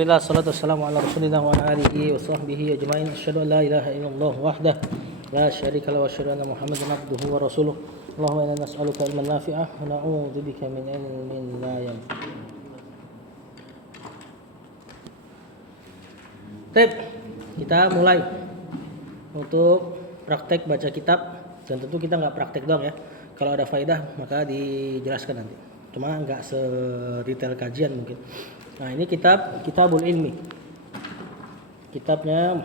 Alhamdulillah, salatu wassalamu ala rasulillah wa ala alihi wa sahbihi ajma'in. Asyhadu an la ilaha illallah wahdah la syarika lahu wa asyhadu anna Muhammadan abduhu wa rasuluh. Allahumma inna nas'aluka ilman nafi'ah wa na'udzu bika min ilmin la yanfa'. Baik, kita mulai untuk praktek baca kitab, dan tentu kita nggak praktek doang ya. Kalau ada faedah maka dijelaskan nanti. Cuma nggak sedetail kajian mungkin. Nah, ini Kitabul Ilmi. Kitabnya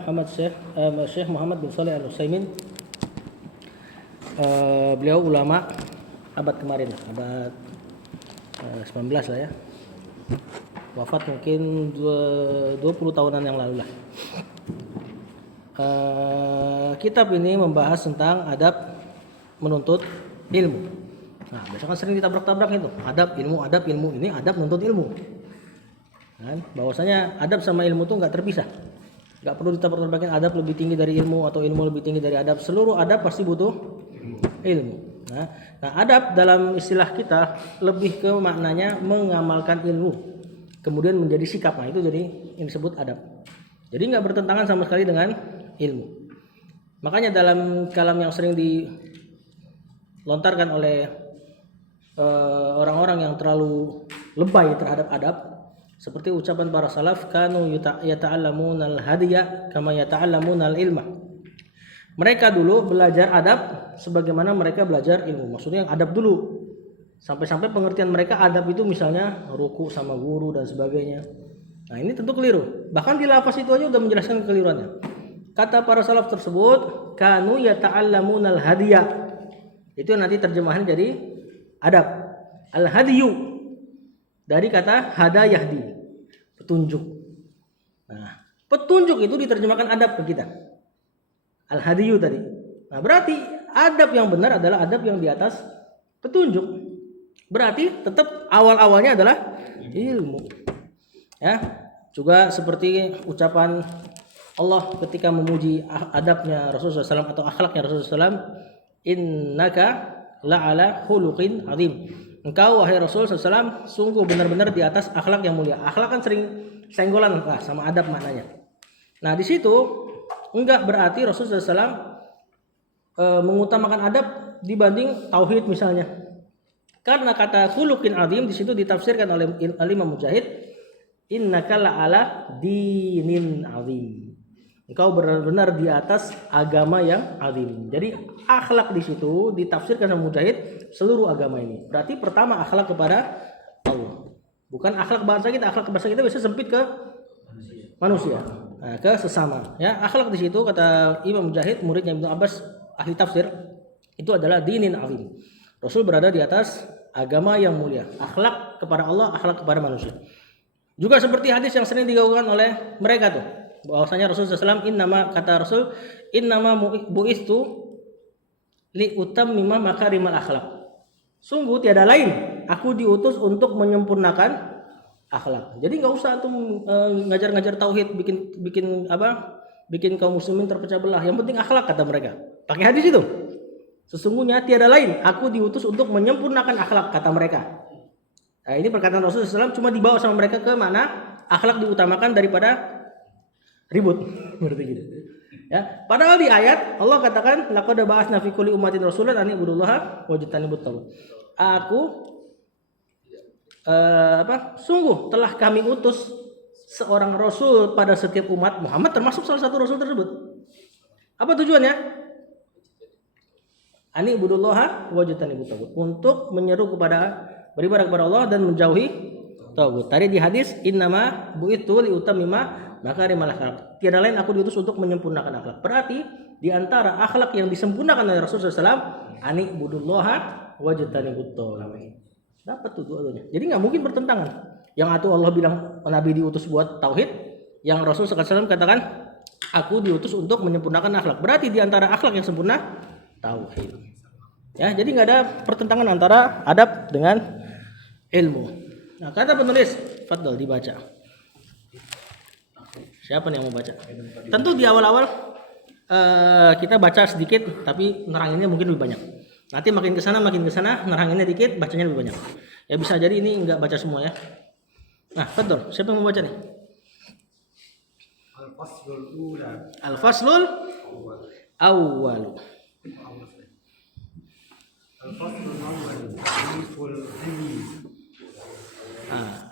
Syekh Muhammad bin Shalih Al-Utsaimin. Beliau ulama abad kemarin, abad 19 lah ya. Wafat mungkin 20 tahunan yang lalu lah. Kitab ini membahas tentang adab menuntut ilmu. Nah, biasanya kan sering ditabrak-tabrak itu. Adab ilmu. Ini adab menuntut ilmu. Kan? Bahwasanya adab sama ilmu itu nggak terpisah. Nggak perlu ditabrak-tabrakin adab lebih tinggi dari ilmu atau ilmu lebih tinggi dari adab. Seluruh adab pasti butuh ilmu. Nah, adab dalam istilah kita lebih ke maknanya mengamalkan ilmu, kemudian menjadi sikap. Nah, itu jadi yang disebut adab. Jadi nggak bertentangan sama sekali dengan ilmu. Makanya dalam kalam yang sering dilontarkan oleh orang-orang yang terlalu lebay terhadap adab, seperti ucapan para salaf, kanu yata'allamunal hadiya kama yata'allamunal ilma. Mereka dulu belajar adab sebagaimana mereka belajar ilmu. Maksudnya yang adab dulu. Sampai-sampai pengertian mereka adab itu misalnya ruku sama guru dan sebagainya. Nah, ini tentu keliru. Bahkan di lafaz itu aja udah menjelaskan kekeliruannya. Kata para salaf tersebut, kanu yata'allamunal hadiya. Itu nanti terjemahan jadi adab. Al-hadiyu dari kata hada yahdi, petunjuk. Nah, petunjuk itu diterjemahkan adab ke kita. Al-hadiyu tadi. Nah, berarti adab yang benar adalah adab yang di atas petunjuk. Berarti tetap awal-awalnya adalah ilmu. Ya, juga seperti ucapan Allah ketika memuji adabnya Rasulullah SAW atau akhlaknya Rasulullah SAW, innaka la'ala khuluqin azim. Engkau wahai Rasul SAW sungguh benar-benar di atas akhlak yang mulia. Akhlak kan sering senggolan sama adab maknanya. Nah, di situ enggak berarti Rasul SAW mengutamakan adab dibanding tauhid misalnya. Karena kata khuluqin azim di situ ditafsirkan oleh Imam Mujahid, innaka la'ala dinin azim. Engkau benar-benar di atas agama yang azim. Jadi akhlak di situ ditafsirkan oleh Mujahid seluruh agama ini. Berarti pertama akhlak kepada Allah. Bukan akhlak bahasa kita. Akhlak bahasa kita bisa sempit ke manusia. Nah, ke sesama. Ya, akhlak di situ kata Imam Mujahid, muridnya Ibnu Abbas, ahli tafsir, itu adalah dinin azim. Rasul berada di atas agama yang mulia. Akhlak kepada Allah, akhlak kepada manusia. Juga seperti hadis yang sering digaungkan oleh mereka tuh. Bahwasanya Rasulullah SAW kata Rasul, innama bu'istu li utammima makarimal akhlak. Sungguh tiada lain aku diutus untuk menyempurnakan akhlak. Jadi nggak usah tuh ngajar-ngajar tauhid, bikin kaum muslimin terpecah belah. Yang penting akhlak kata mereka. Pakai hadis itu. Sesungguhnya tiada lain aku diutus untuk menyempurnakan akhlak kata mereka. Nah, ini perkataan Rasulullah SAW cuma dibawa sama mereka ke mana akhlak diutamakan daripada ribut, berarti gitu. Ya, padahal di ayat Allah katakan laqad ba'atsna fi kulli ummatin rasulan an ibudullaha wajtanibut tagut. Sungguh telah kami utus seorang rasul pada setiap umat. Muhammad termasuk salah satu rasul tersebut. Apa tujuannya? An ibudullaha wajtanibut tagut, untuk menyeru kepada beribadah kepada Allah dan menjauhi tagut. Tadi di hadis innama bu'itu li utammima makarimal akhlak. Tiada lain aku diutus untuk menyempurnakan akhlak. Berarti di antara akhlak yang disempurnakan oleh Rasulullah SAW, ani budullaha wajtanibut tagut. Dapat tuh dua-duanya. Jadi nggak mungkin bertentangan. Yang satu Allah bilang Nabi diutus buat tauhid, yang Rasulullah SAW katakan aku diutus untuk menyempurnakan akhlak. Berarti di antara akhlak yang sempurna tauhid. Ya, jadi nggak ada pertentangan antara adab dengan ilmu. Nah, kata penulis, fadhal dibaca. Siapa nih yang mau baca? Tentu di awal-awal kita baca sedikit, tapi neranginnya mungkin lebih banyak. Nanti makin ke sana neranginnya dikit, bacanya lebih banyak. Ya bisa jadi ini enggak baca semua ya. Nah, betul. Siapa yang mau baca nih? Al-faslul awwalu.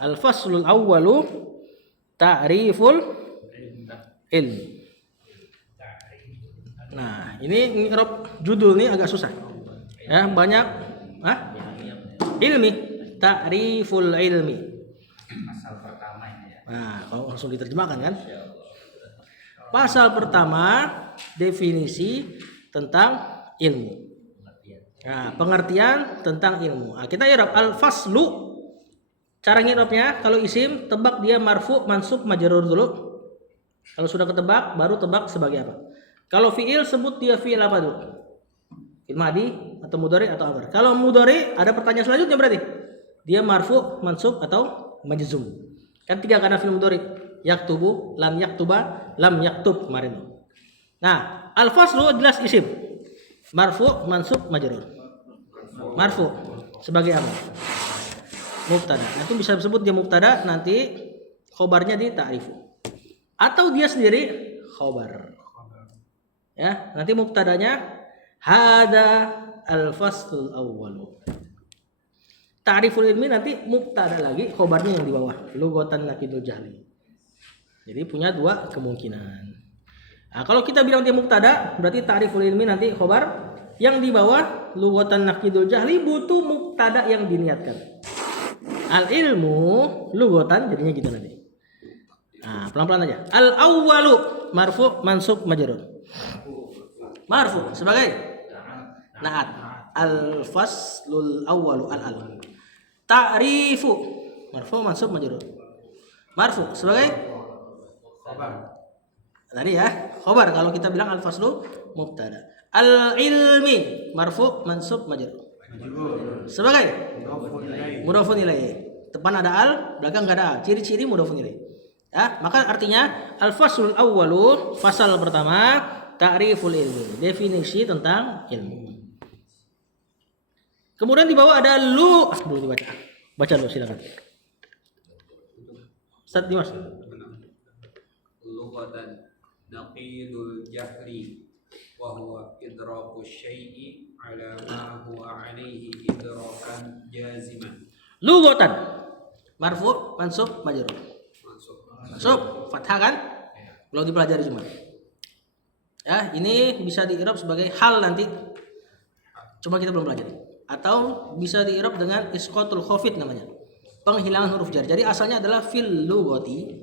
Al-faslul awwalu ta'riful ilm. Nah, ini ngirob judul nih agak susah. Ya, banyak ilmi, ta'riful ilmi. Pasal pertama ini ya. Nah, kalau langsung diterjemahkan kan? Pasal pertama definisi tentang ilmu. Nah, pengertian tentang ilmu. Nah, kita i'rab al-faslu. Cara ngirabnya kalau isim tebak dia marfu, mansub, majrur dulu. Kalau sudah ketebak baru tebak sebagai apa. Kalau fiil sebut dia fiil apa dulu? Fiil madi atau mudhari atau amr. Kalau mudhari ada pertanyaan selanjutnya berarti dia marfu, mansub atau majzum. Kan 3 karena fiil mudhari. Yaktubu, lam yaktuba, lam yaktub kemarin. Nah, al-faslu jelas isim. Marfu, mansub, majrur. Marfu sebagai apa? Mubtada. Nah, itu bisa disebut dia mubtada, nanti khobarnya di ta'rifu. Atau dia sendiri khobar. Ya, nanti mubtadanya hada al-faslul awwalu. Ta'riful ilmi nanti mubtada lagi, khobarnya yang di bawah. Lughatan nakidul jahli. Jadi punya 2 kemungkinan. Nah, kalau kita bilang dia mubtada, berarti ta'riful ilmi nanti khobar. Yang di bawah lughatan nakidul jahli butuh mubtada yang diniatkan. Al ilmu lughatan jadinya gitu nanti. Nah, pelan-pelan aja. Al awwalu marfu, mansub, majrur. Marfu sebagai naat. Al faslul awwalu al. Ta'rifu marfu, mansub, majrur. Marfu sebagai Khobar. tadi ya, khobar kalau kita bilang al faslu mubtada. Al ilmi marfu, mansub, majrur. Sebagai mudhofun ilaih. Depan ada al, belakang enggak ada al. Ciri-ciri mudhofun ilaih. Ya, maka artinya al faslul awwalu, fasal pertama, ta'riful ilmi, definisi tentang ilmu. Kemudian di bawah ada belum dibaca. Baca dulu silakan. Ustaz Dimas. Lughatan naqidul jahli wa huwa idraku syai'i ala ma huwa alaihi idrakan jaziman. Lughatan marfu, mansub, majrur. Mansub fathah kan? Belum dipelajari cuma. Ya, ini bisa di-i'rab sebagai hal nanti. Cuma kita belum pelajari. Atau bisa di-i'rab dengan isqatul khafid namanya. Penghilangan huruf jar. Jadi asalnya adalah fil lughati.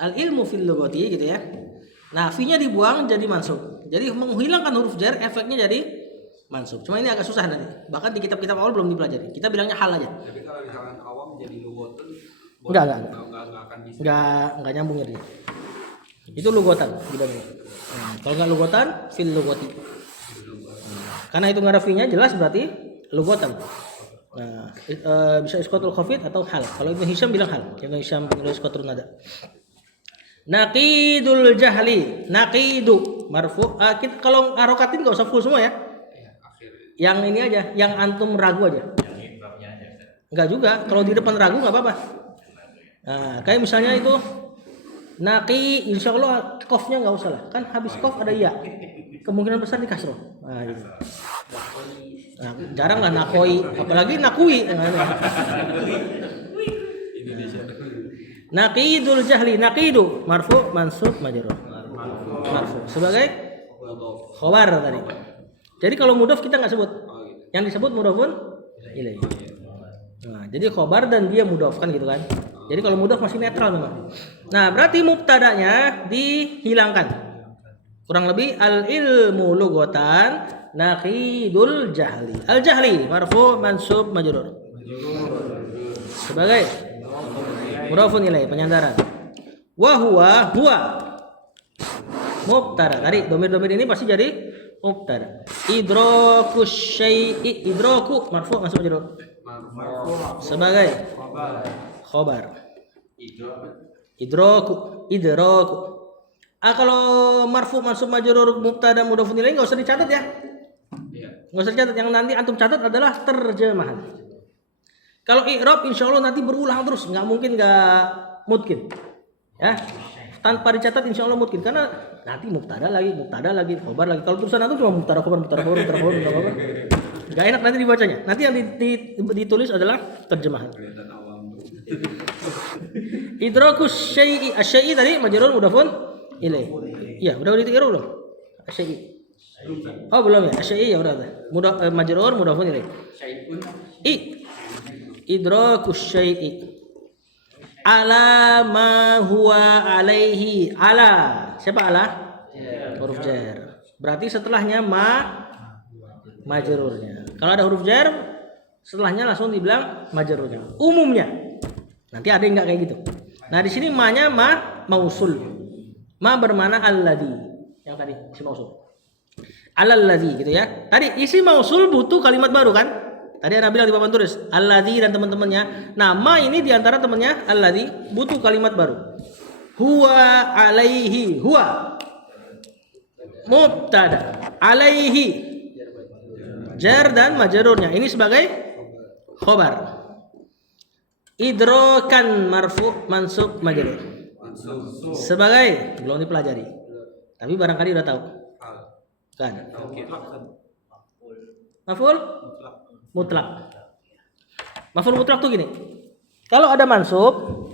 Al ilmu fil lughati gitu ya. Nah, fi-nya dibuang jadi mansub. Jadi menghilangkan huruf jar efeknya jadi mansub. Cuma ini agak susah nanti. Bahkan di kitab-kitab awal belum dipelajari. Kita bilangnya hal aja. Tapi kalau misalkan awam jadi lughatan Enggak akan bisa. Enggak nyambung jadi. Itu lughatan bilangnya. Kalau enggak lughatan fil lughati. Karena itu enggak ada fi-nya jelas berarti lughatan. Nah, bisa isqatul khafid atau hal. Kalau Ibnu Hisham bilang hal. Ibnu Hisham bilang isqatul nada. Naqidul jahli, naqidu marfu. Kalau harokatin enggak usah full semua ya. Yang ini aja, yang antum ragu aja. Enggak juga, kalau di depan ragu enggak apa-apa. Nah, kayak misalnya itu naqi, insyaallah qafnya enggak usah lah. Kan habis qaf ada ya. Kemungkinan besar di kasroh. Nah, gitu. Nah, jarang lah nakoi, apalagi nakui. Naqidul jahli, naqidu marfu, mansub, majrur. Marfu sebagai khobar tadi. Jadi kalau mudhaf kita nggak sebut. Yang disebut mudhafun ilaih. Nah, jadi khobar dan dia mudhaf kan gitu kan. Jadi kalau mudhaf masih netral memang. Nah, berarti mubtadanya dihilangkan. Kurang lebih al ilmu lughatan naqidul jahli. Al jahli marfu, mansub, majrur. Sebagai mudhafun ilaih, penyandaran. Wa huwa mubtada. Tadi domir-domir ini pasti jadi mubtada. Idraku syai'i, idraku marfu, mansub, majrur. Sebagai khobar. Idraku. Kalau marfu, mansub, majrur, mubtada, mudhafun ilaih enggak usah dicatat ya. Enggak usah dicatat. Yang nanti antum catat adalah terjemahan. Kalau i'rab insyaallah nanti berulang terus, nggak mungkin. Ya. tanpa dicatat insya Allah mungkin, karena nanti mubtada lagi, khobar lagi. Kalau tulisan antum cuma mubtada khobar. Gak enak nanti dibacanya. Nanti yang ditulis adalah terjemahan. Kelihatan awam tuh. Idrakus syai'i, asy-syai'i tadi majrur mudhafun ilaih. Iya, udah ditiru belum? Asy-syai'i. Oh, belum ya? Asy-syai'i ya udah. Majrur mudhafun ilaih. Syai'un Idrakus syai'i ala ma huwa alaihi. Ala. Siapa ala? Huruf jar. Berarti setelahnya majrurnya. Kalau ada huruf jar, setelahnya langsung dibilang majrurnya. Umumnya. Nanti ada yang enggak kayak gitu. Nah, di sini ma-nya mausul. Ma bermakna alladzi. Yang tadi isi mausul. Alladzi gitu ya. Tadi isi mausul butuh kalimat baru kan? Tadi Anda bilang di papan tulis alladzi dan teman-temannya. Nah, ma ini di antara temannya alladzi butuh kalimat baru. Huwa alaihi. Huwa mubtada, alaihi jar dan majrurnya ini sebagai khobar. Idrokan marfu mansub majrur sebagai belum dipelajari tapi barangkali udah tahu kan. Maf'ul mutlak. Maf'ul mutlak tuh gini, kalau ada mansub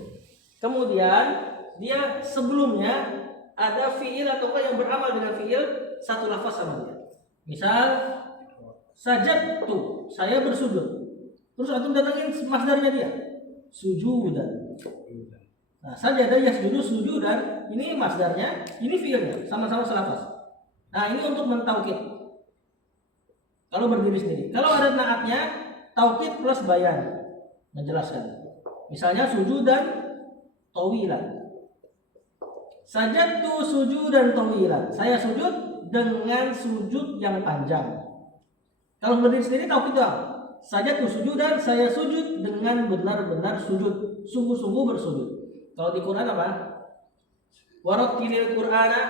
kemudian dia sebelumnya ada fiil ataukah yang beramal dengan fiil satu lafaz sama dia. Misal sajadtu, saya bersujud. Terus antum datangin masdarnya dia, sujudan. Nah, sajada yasjudu sujudan, ini masdarnya, ini fiilnya, sama-sama selafaz. Nah, ini untuk mentaukid. Kalau berdiri sendiri. Kalau ada naatnya, taukid plus bayan, menjelaskan. Misalnya sujudan tawilan. Sajadtu sujudan tawilan. Saya sujud dengan sujud yang panjang. Kalau berdiri sendiri taukid doang. Sajadtu sujudan, saya sujud dengan benar-benar sujud, sungguh-sungguh bersujud. Kalau di Quran apa? Warattilil Qur'ana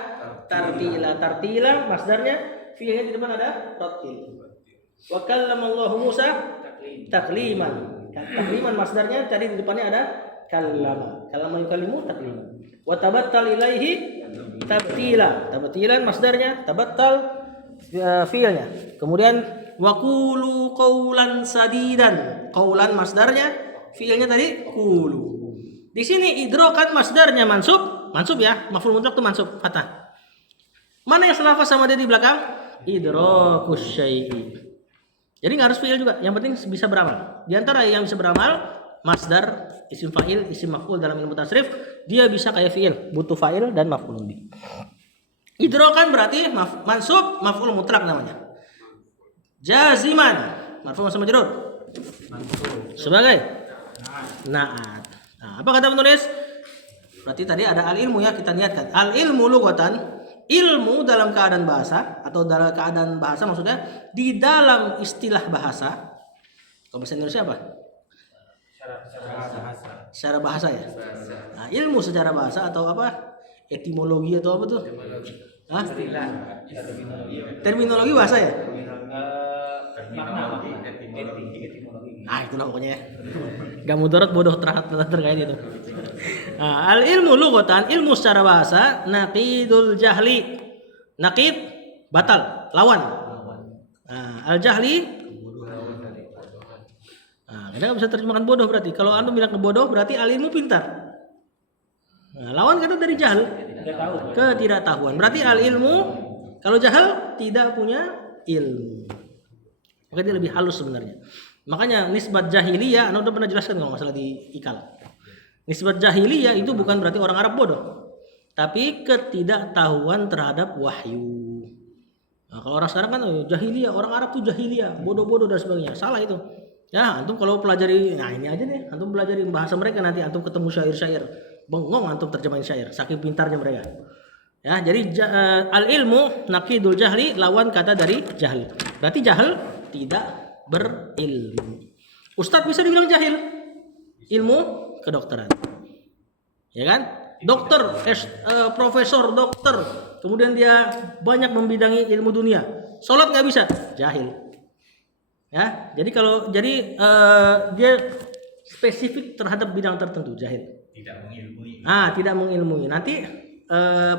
tartila. Tartila masdarnya, fiilnya di depan ada rattil. Wa kallamallahu Musa takliman. Takliman masdarnya tadi di depannya ada kallama. Kallama yukallimu takliman. Wa tabattal ilaihi tabtila. Tabtilan masdarnya, tabattal fiilnya. Kemudian waqulu qaulan sadidan. Qaulan masdarnya, fiilnya tadi qulu. Di sini idrokan masdarnya mansub ya, maf'ul mutlaq itu mansub fathah. Mana yang selafaz sama dia di belakang? Idrokus syai'i. Jadi nggak harus fiil juga, yang penting bisa beramal. Di antara yang bisa beramal, masdar, isim fa'il, isim maf'ul dalam ilmu tasrif, dia bisa kayak fiil, butuh fa'il dan maf'ul bih. Idrokan berarti mansub, maf'ul mutlaq namanya. Jaziman, marfu' sama majrur. Sebagai na'at. Nah, apa kata penulis? Berarti tadi ada al-ilmu ya, kita niatkan. Al-ilmu lughatan, ilmu dalam keadaan bahasa atau dalam keadaan bahasa maksudnya di dalam istilah bahasa. Kalau bahasa Indonesia apa? Secara bahasa ya. Nah, ilmu secara bahasa atau apa? Etimologi atau apa tuh? Hah? Terminologi bahasa ya? Nah, itulah pokoknya ya. Gak mudarat bodoh terkait itu. Nah, al ilmu lughatan, ilmu secara bahasa, naqidul jahli. Naqid batal, lawan. Nah, al jahli. Nah, kita nggak bisa terjemahkan bodoh berarti. Kalau antum bilang ke bodoh berarti al ilmu pintar. Nah, lawan kata dari jahil, ketidaktahuan. Berarti al ilmu kalau jahil tidak punya ilmu. Maka dia lebih halus sebenarnya. Makanya nisbat jahiliyah, anda udah pernah jelaskan kalau masalah di ikal. Nisbat jahiliyah itu bukan berarti orang Arab bodoh, tapi ketidaktahuan terhadap wahyu. Nah, kalau orang sekarang kan jahiliyah, orang Arab tuh jahiliyah, bodoh-bodoh dan sebagainya. Salah itu. Ya, antum kalau pelajari, nah ini aja deh, antum pelajari bahasa mereka nanti antum ketemu syair-syair, bengong antum terjemahin syair, saking pintarnya mereka. Ya, jadi al ilmu naqidul jahli, lawan kata dari jahil. Berarti jahil tidak berilmu. Ustadz bisa dibilang jahil, ilmu kedokteran, ya kan? Dokter, profesor dokter, kemudian dia banyak membidangi ilmu dunia, sholat nggak bisa, jahil. Ya, jadi kalau dia spesifik terhadap bidang tertentu, jahil. tidak mengilmui. Tidak mengilmui. Nanti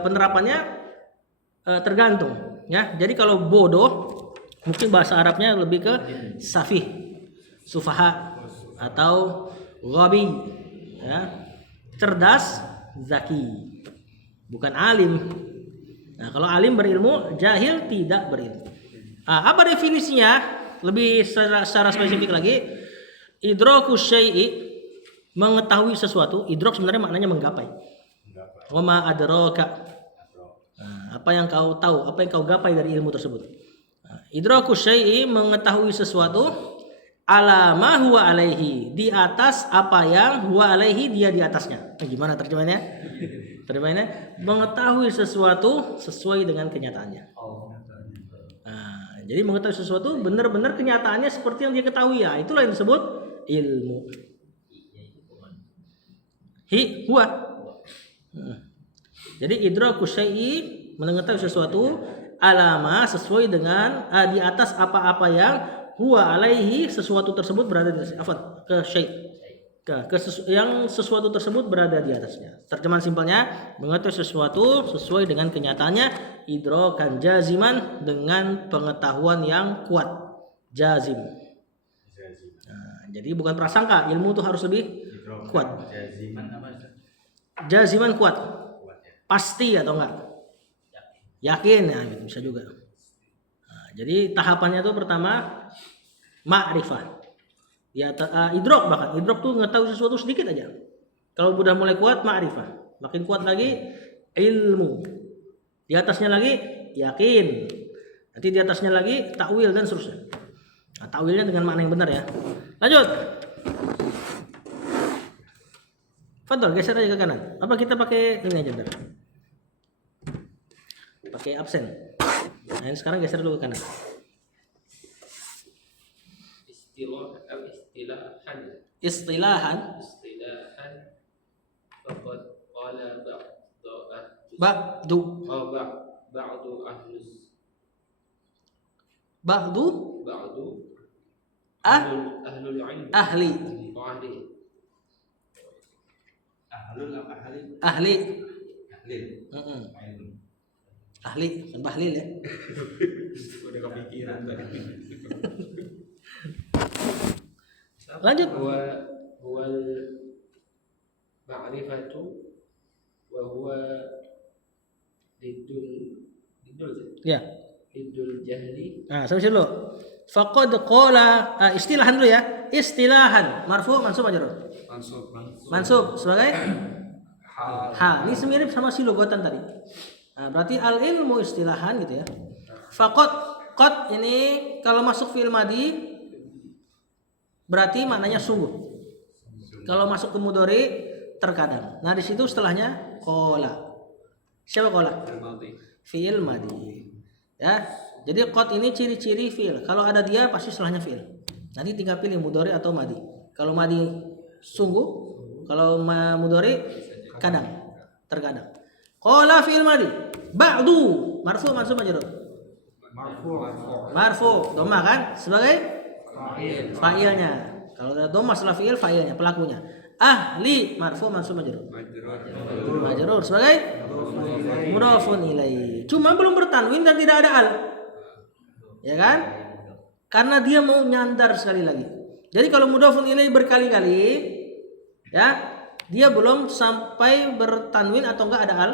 penerapannya tergantung ya. Jadi kalau bodoh mungkin bahasa Arabnya lebih ke safih, sufaha atau ghabi ya. Cerdas, zaki. Bukan alim. Nah, kalau alim berilmu, jahil tidak berilmu. Apa definisinya? Lebih secara spesifik lagi, idraku syai'i, mengetahui sesuatu. Idrak sebenarnya maknanya menggapai. Wa ma adraka. Apa yang kau tahu, apa yang kau gapai dari ilmu tersebut. Idraku syai'i, mengetahui sesuatu ala ma huwa alaihi, di atas apa yang huwa alaihi, dia di atasnya. Gimana terjemahannya? Terjemahannya mengetahui sesuatu sesuai dengan kenyataannya. Jadi mengetahui sesuatu benar-benar kenyataannya seperti yang dia ketahui ya. Itulah yang disebut ilmu. Huwa. Jadi idraku syai'i, mengetahui sesuatu alama sesuai dengan di atas apa-apa yang huwa alaihi, sesuatu tersebut berada di atas ke syai', yang sesuatu tersebut berada di atasnya. Terjemahan simpelnya, mengetahui sesuatu sesuai dengan kenyataannya, idrakan jaziman, dengan pengetahuan yang kuat, jazim. Jadi bukan prasangka, ilmu itu harus lebih kuat. Jaziman kuat, pasti atau enggak? Yakin ya, gitu bisa juga. Jadi tahapannya itu pertama ma'rifah. Ya, idrok, bahkan idrok tuh ngetahui sesuatu sedikit aja. Kalau udah mulai kuat ma'rifah, makin kuat lagi ilmu. Di atasnya lagi yakin. Nanti di atasnya lagi takwil dan seterusnya. Nah, takwilnya dengan makna yang benar ya. Lanjut. Fadol, geser aja ke kanan. Apa kita pakai ini aja bentar? Pakai absen. Nah, ini sekarang geser dulu ke kanan. Istilahan faqad qala ba'du ahlul ilm ahli kan bahlil ya. udah kepikiran tadi. Lanjut. Huwal ma'rifatu wa huwa diddul Ya. diddul jahli. Nah, sampai dulu. Faqad qala, istilahan dulu ya. Istilahan marfu mansub majrur. Mansub sebagai hal. Ini semirip sama si logotan tadi. Nah, berarti al ilmu istilahan gitu ya. Faqad, qad ini kalau masuk fi'il madhi berarti maknanya sungguh. Kalau masuk ke mudhari terkadang. Nah, di situ setelahnya qala. Siapa qala? Fi'il madhi. Ya. Jadi qad ini ciri-ciri fi'il. Kalau ada dia pasti setelahnya fi'il. Nanti tinggal pilih mudhari atau madhi. Kalau madhi sungguh, kalau mudhari kadang, terkadang. Qala fi'il madhi. Ba'du marfu mansub majrur. Marfu dhamma kan sebagai fa'ilnya. Kalau ada dhamma setelah fi'il fa'ilnya, pelakunya. Ahli marfu mansub majrur. Majrur sebagai mudhafun ilaih. Cuma belum bertanwin dan tidak ada al. Ya kan? Karena dia mau nyandar sekali lagi. Jadi kalau mudhafun ilaih berkali-kali ya, dia belum sampai bertanwin atau enggak ada al,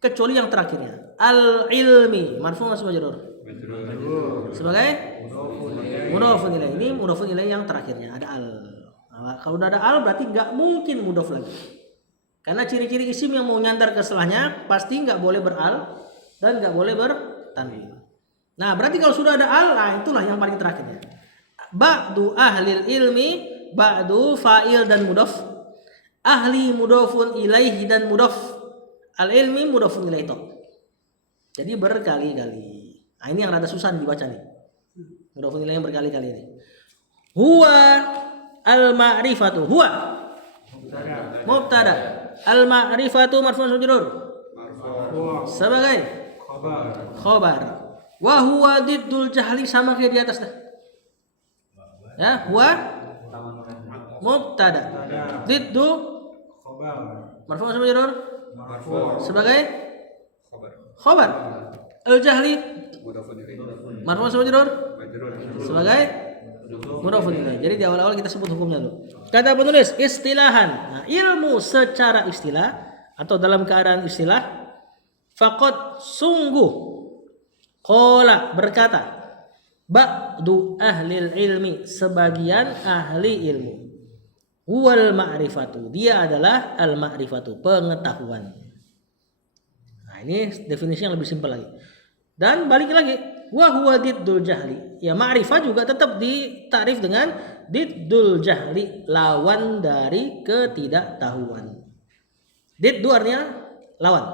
kecuali yang terakhirnya. Al ilmi marfu mansub majrur. Sebagai mudhafun ilaih. Ini mudhafun ilaih yang terakhirnya ada al. Nah, kalau udah ada al berarti nggak mungkin mudhaf lagi. Karena ciri-ciri isim yang mau nyandar ke setelahnya pasti nggak boleh beral dan nggak boleh bertanwin. Nah, berarti kalau sudah ada al, nah itulah yang paling terakhirnya. Ba'du ahlil ilmi, ba'du fa'il dan mudhaf. Ahli mudhafun ilaihi dan mudhaf. Al ilmi mudhafun ilaihi. Jadi berkali-kali. Nah, ini yang rada susah dibaca nih. Mudhafun ilaihi yang berkali-kali ini. Huwa al-ma'rifatu. Huwa mubtada. Al-ma'rifatu marfu'un majrur. Sebagai khabar. Wa huwa diddul jahli, sama kayak di atas dah. Ya, huwa mubtada. Diddu marfu'un majrur sebagai Khabar. Al-jahli Mudhafun ilaih. marfu' sama majrur Majrur. sebagai mudhafun ilaih. Jadi di awal-awal kita sebut hukumnya dulu. Kata penulis istilahan. Nah, ilmu secara istilah atau dalam keadaan istilah faqad sungguh qala berkata ba'du ahlil ilmi sebagian ahli ilmu huwal ma'rifatu dia adalah al ma'rifatu pengetahuan. Nah, ini definisi yang lebih simpel lagi. Dan balik lagi wa huwa diddul jahli. Ya ma'rifah juga tetap ditakrif dengan diddul jahli, lawan dari ketidaktahuan. Diddu artinya lawan.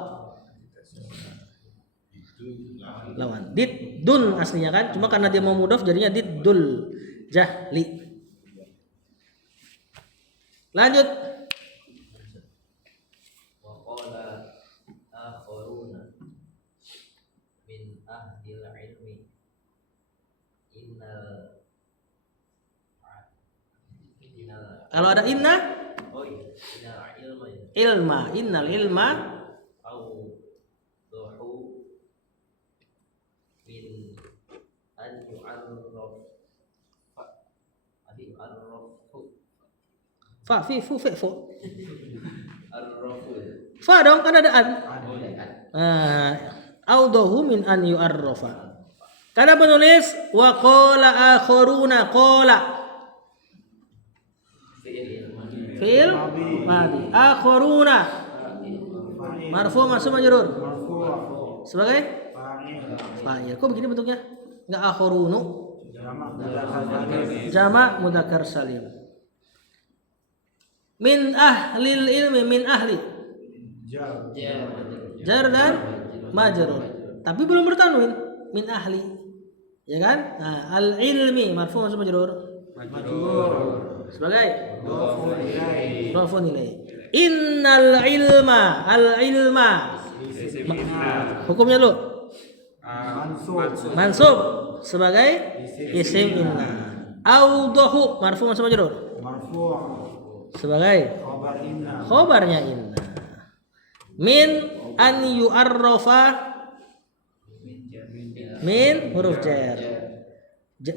Lawan. Diddun aslinya kan, cuma karena dia mau mudhaf jadinya diddul jahli. Lanjut. Wa qala akharuna min ahlil ilmi innal Kalau ada inna innal ilma au duhu min an yu'arraf adi arrafu fa fi fu fe fu. arrafu Fa dong kan ada an. an Audahu min an yu'arrafa. Kata penulis wa qala akharuna qala fi'il madi akharuna marfu mansub majrur sebagai fa'il. Kok begini bentuknya? Enggak akharunu jamak mudzakkar salim. Min ahlil ilmi min ahli jar dan majrur tapi belum bertanwin min ahli ya kan. Nah, al ilmi marfu mansub majrur sebagai mudhafun ilaih. Innal ilma al ilma hukumnya lu mansub sebagai isim inna. Audahu marfu mansub majrur sebagai khobarnya inna. Min an yu'arrafa min huruf jar.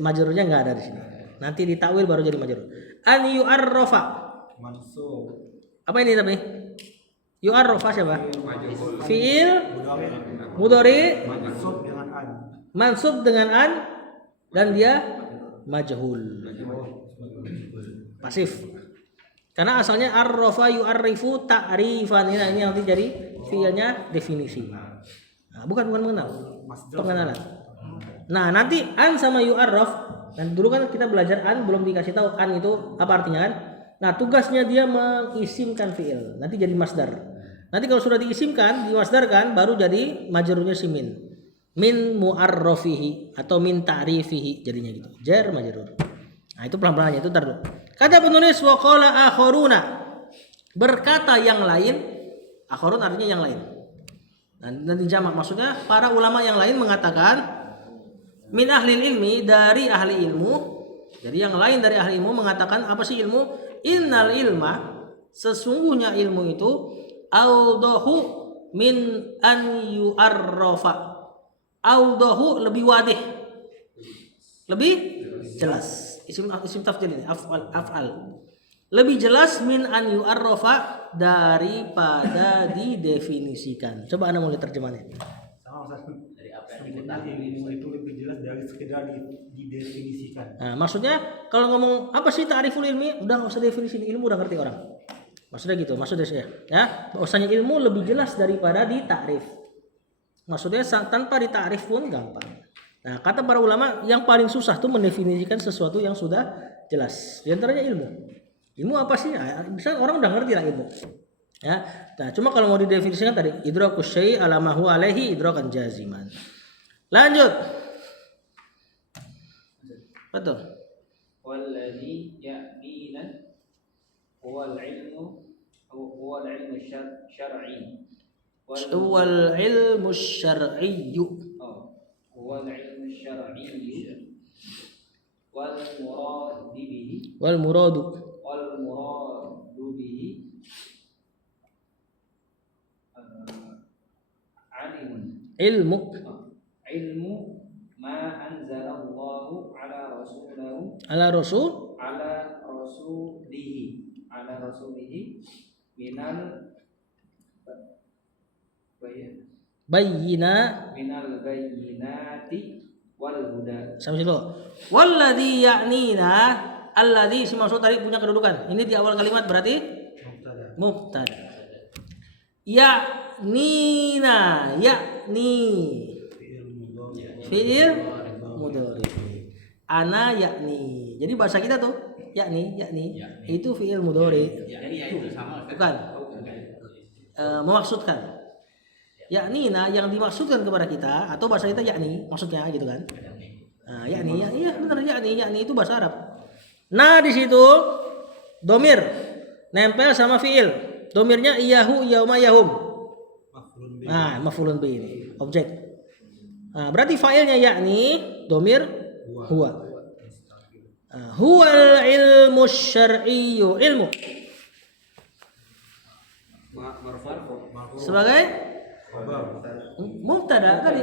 Majrurnya enggak ada di sini. Nanti ditakwil baru jadi majrur. An yu'arrafa. Apa ini tapi? Yu'arrafa siapa? Fi'il mudhari mansub dengan an dan dia majhul. Pasif. Karena asalnya arrafa yu'arrifu ta'rifan. Ini nanti jadi fi'ilnya definisi. Nah, bukan mengenal. Pengenalan. Nah, nanti an sama yu'arraf. Dan dulu kan kita belajar an belum dikasih tahu an itu apa artinya kan. Nah, tugasnya dia mengisimkan fi'il. Nanti jadi masdar. Nanti kalau sudah diisimkan, dimasdarkan baru jadi majrurnya si min. Min mu'arrafihi atau min ta'rifihi jadinya gitu. Jar majrur. Nah, itu pelan-pelannya itu ntar dulu. Kata penulis wa qala akharuna berkata yang lain. Akharun artinya yang lain. Nanti jamak maksudnya para ulama yang lain mengatakan min ahli ilmi dari ahli ilmu. Jadi yang lain dari ahli ilmu mengatakan apa sih ilmu? Innal ilma sesungguhnya ilmu itu audahu min an yu'arrafa. Audahu lebih wadih. Lebih jelas. Isim tafdil ini af'al. Lebih jelas min an yu'arrafa daripada didefinisikan. Coba Anda mulai terjemahnya. dari apa yang diketahui Ilmu itu lebih jelas dari sekedar didefinisikan. Nah, maksudnya kalau ngomong apa sih ta'riful ilmi, udah nggak usah definisi, ilmu udah ngerti orang. Maksudnya gitu, maksudnya saya, ya, bahwasanya ilmu lebih jelas daripada ditakrif. Maksudnya tanpa ditakrif pun gampang. Nah, kata para ulama yang paling susah tuh mendefinisikan sesuatu yang sudah jelas. Di antaranya ilmu. Ilmu apa sih? Nah, misalnya orang udah ngerti lah ilmu. Ya. Nah, cuma kalau mau didefinisikan tadi idrakus syai' ala ma huwa alaihi idrakan jaziman. Lanjut. Betul. والذي يأمينا هو العلم الشرعي Wal ilmu syar'iyyu. هو العلم الشرعي والمراد به Wal muradu. علم Ilmu ilmu ma anzalallahu ala rasul ala rasulihi minal bayyina bayyinati wal huda. sampai situ. Walladzi ya'nina, alladzi si maksud tadi punya kedudukan. Ini di awal kalimat berarti mubtada. Ya'nina, yakni fi'il mudhari. Ana yakni. Jadi bahasa kita tuh yakni itu fi'il mudhari. Itu sama. Bukan. Memaksudkan. Yaknina yang dimaksudkan kepada kita atau bahasa kita yakni maksudnya gitu kan. Nah, yakni ya, iya benar yakni itu bahasa Arab. Nah, di situ domir nempel sama fiil. Domirnya iyahu yauma yahum. Nah, maf'ulun bi ini objek. Nah, berarti fa'ilnya yakni domir huwa. Nah, huwal ilmu syar'iyyu ilmu sebagai mubtada tadi.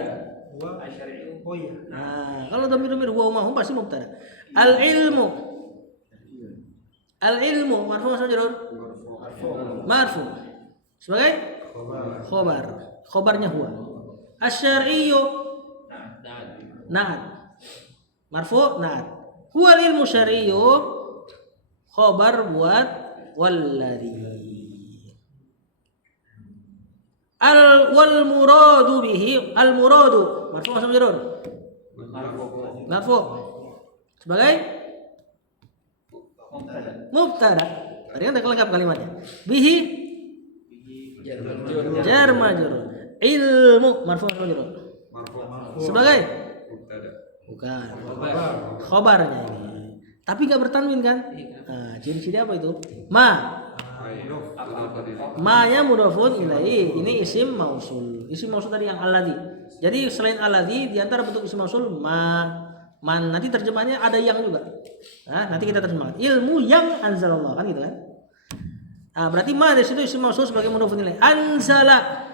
Nah, kalau domir huwa mahum pasti mubtada. Al ilmu marfu majrur marfu sebagai khobarnya huwa. Asy-syar'iyyu na'at marfu na'at. Huwa ilmu syar'iyyu khobar buat walladzi. Wal muradu bihi al muradu marfu majrur marfu sebagai mubtada. Tadi kan udah lengkap kalimatnya. Bihi jar majrur. Ilmu marfu majrur sebagai bukan khobarnya ini. Tapi enggak bertanwin kan? Nah, ciri-ciri apa itu? Ma-nya mudhafun ilaihi. Ini isim mausul. Isim mausul tadi yang alladzi. Jadi selain alladzi di antara bentuk isim mausul man nanti terjemahannya ada yang juga. Nah, nanti kita terjemahkan. Ilmu yang anzalallah kan gitu kan. Nah, berarti ma di situ isim mausul sebagai mudhafun ilaihi. Anzala